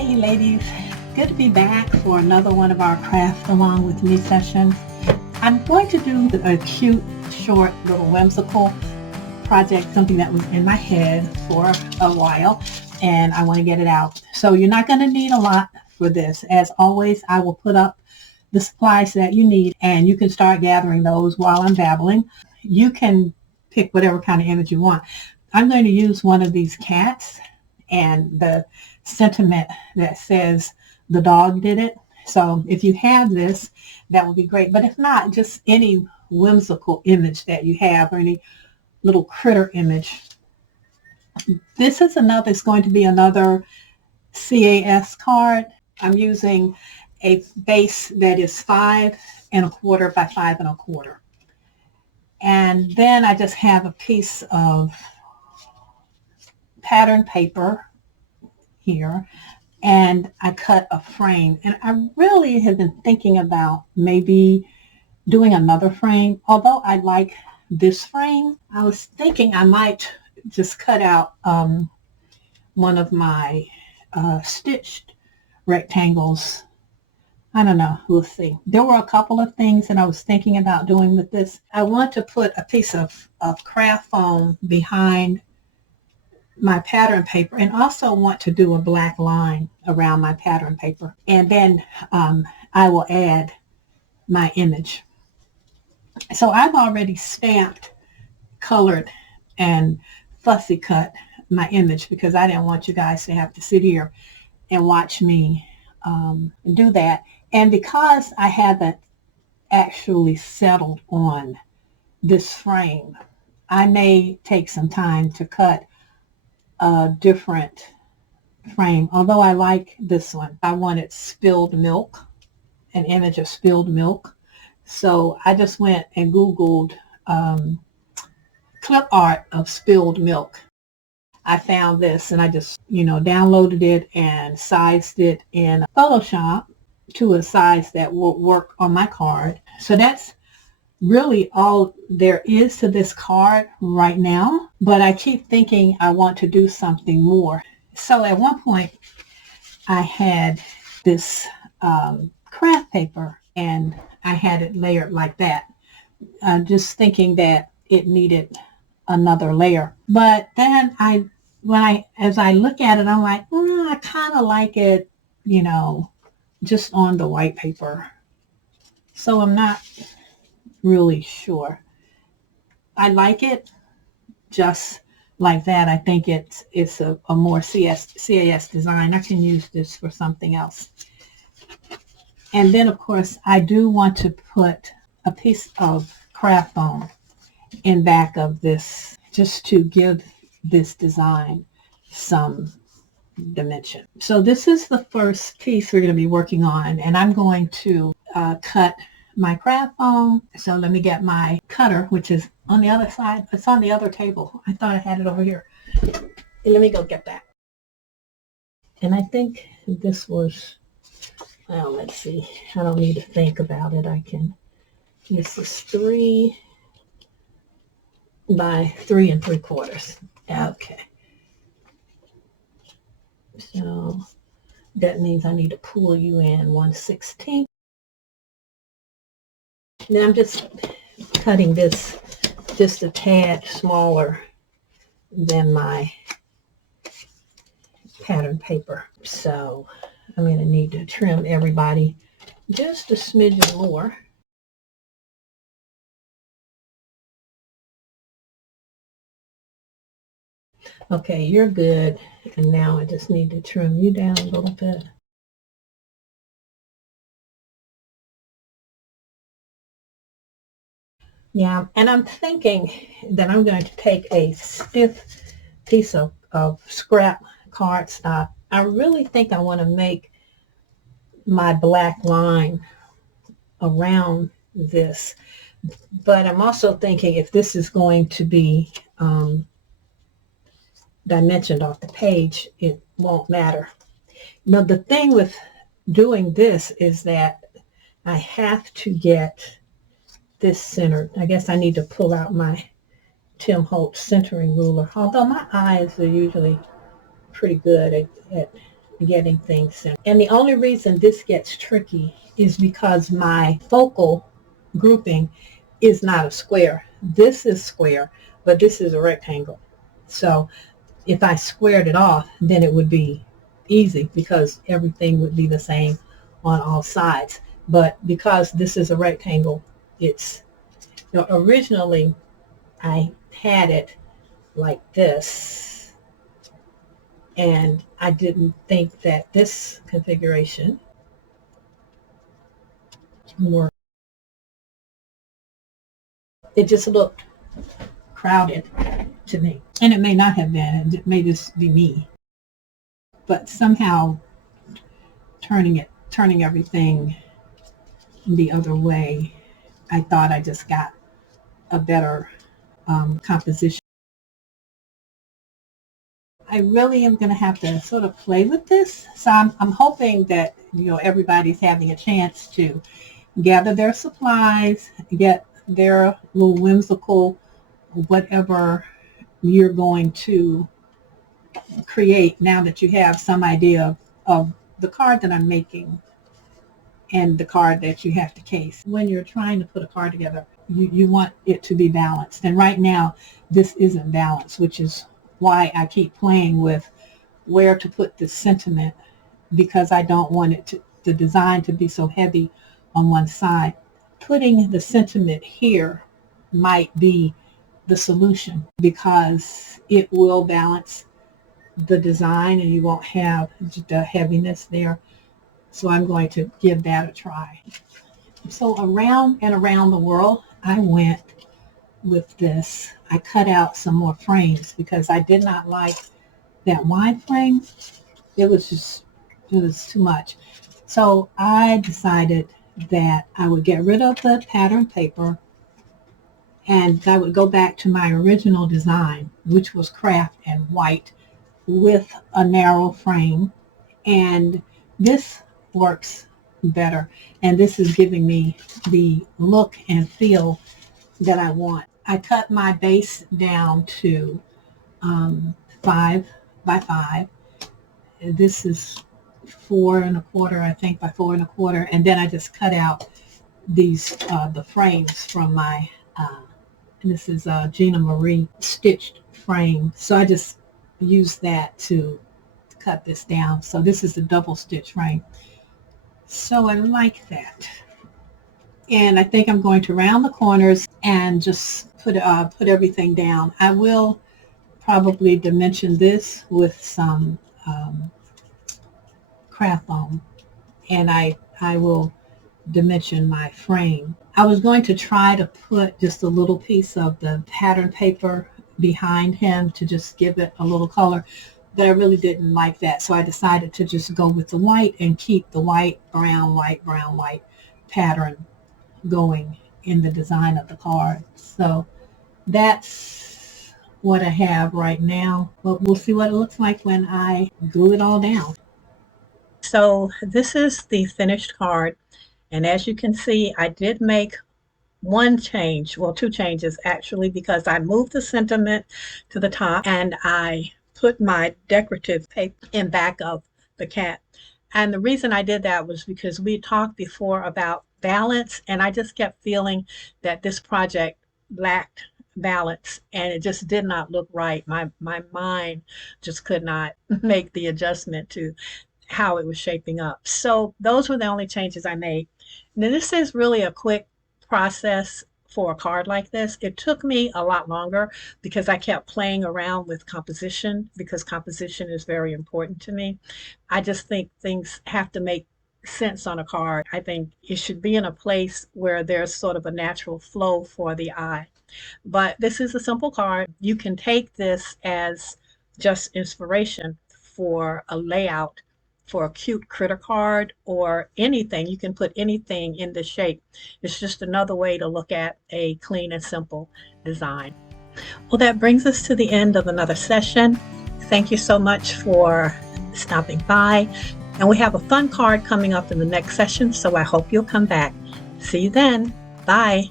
Hey ladies, good to be back for another one of our craft along with me sessions. I'm going to do a cute, short, little whimsical project, something that was in my head for a while, and I want to get it out. So you're not going to need a lot for this. As always, I will put up the supplies that you need, and you can start gathering those while I'm babbling. You can pick whatever kind of image you want. I'm going to use one of these cats and the sentiment that says the dog did it. So if you have this, that would be great. But if not, just any whimsical image that you have or any little critter image. This is it's going to be another CAS card. I'm using a base that is 5¼ by 5¼ and then I just have a piece of pattern paper here, and I cut a frame, and I really have been thinking about maybe doing another frame. Although I like this frame, I was thinking I might just cut out one of my stitched rectangles. I don't know. We'll see. There were a couple of things that I was thinking about doing with this. I want to put a piece of craft foam behind my pattern paper, and also want to do a black line around my pattern paper. And then I will add my image. So I've already stamped, colored, and fussy cut my image because I didn't want you guys to have to sit here and watch me do that. And because I haven't actually settled on this frame, I may take some time to cut a different frame. Although I like this one, I wanted spilled milk, an image of spilled milk. So I just went and Googled clip art of spilled milk. I found this and I just, downloaded it and sized it in Photoshop to a size that will work on my card. So that's really all there is to this card right now, but I keep thinking I want to do something more. So at one point I had this craft paper and I had it layered like that, just thinking that it needed another layer. But then as I look at it, I'm like, I kind of like it, just on the white paper. So I'm not really sure. I like it just like that. I think it's a more CAS design. I can use this for something else. And then, of course, I do want to put a piece of craft foam in back of this just to give this design some dimension. So this is the first piece we're going to be working on, and I'm going to cut my craft foam. So let me get my cutter, which is on the other side. It's on the other table. I thought I had it over here. Let me go get that. And I think this was, well, let's see. I don't need to think about it. This is 3 by 3¾ Okay. So that means I need to pull you in 1/16. Now I'm just cutting this just a tad smaller than my pattern paper. So I'm going to need to trim everybody just a smidgen more. Okay, you're good. And now I just need to trim you down a little bit. Yeah, and I'm thinking that I'm going to take a stiff piece of scrap cardstock. I really think I want to make my black line around this. But I'm also thinking if this is going to be dimensioned off the page, it won't matter. Now, the thing with doing this is that I have to get this centered. I guess I need to pull out my Tim Holtz centering ruler, although my eyes are usually pretty good at getting things in. And the only reason this gets tricky is because my focal grouping is not a square. This is square, but this is a rectangle. So if I squared it off, then it would be easy because everything would be the same on all sides. But because this is a rectangle, it's, originally I had it like this, and I didn't think that this configuration would work. It just looked crowded to me, and it may not have been. It may just be me, but somehow turning everything the other way, I thought I just got a better composition. I really am going to have to sort of play with this. So I'm hoping that, everybody's having a chance to gather their supplies, get their little whimsical, whatever you're going to create now that you have some idea of the card that I'm making and the card that you have to case. When you're trying to put a card together, you want it to be balanced. And right now, this isn't balanced, which is why I keep playing with where to put the sentiment, because I don't want it the design to be so heavy on one side. Putting the sentiment here might be the solution because it will balance the design and you won't have the heaviness there. So I'm going to give that a try. So around and around the world, I went with this. I cut out some more frames because I did not like that wide frame. It was too much. So I decided that I would get rid of the pattern paper and I would go back to my original design, which was craft and white with a narrow frame. And this works better. And this is giving me the look and feel that I want. I cut my base down to 5 by 5. This is 4 1/4, I think, by 4 1/4. And then I just cut out these, the frames from my, this is Gina Marie stitched frame. So I just used that to cut this down. So this is a double stitch frame. So I like that. And I think I'm going to round the corners and just put everything down. I will probably dimension this with some craft foam, and I will dimension my frame. I was going to try to put just a little piece of the pattern paper behind him to just give it a little color, but I really didn't like that, so I decided to just go with the white and keep the white, brown, white pattern going in the design of the card. So that's what I have right now, but we'll see what it looks like when I glue it all down. So this is the finished card, and as you can see, I did make one change, well, two changes actually, because I moved the sentiment to the top and I put my decorative paper in back of the cat. And the reason I did that was because we talked before about balance, and I just kept feeling that this project lacked balance and it just did not look right. My mind just could not make the adjustment to how it was shaping up. So those were the only changes I made. Now this is really a quick process for a card like this. It took me a lot longer because I kept playing around with composition, because composition is very important to me. I just think things have to make sense on a card. I think it should be in a place where there's sort of a natural flow for the eye. But this is a simple card. You can take this as just inspiration for a layout for a cute critter card or anything. You can put anything in the shape. It's just another way to look at a clean and simple design. Well, that brings us to the end of another session. Thank you so much for stopping by. And we have a fun card coming up in the next session, so I hope you'll come back. See you then. Bye.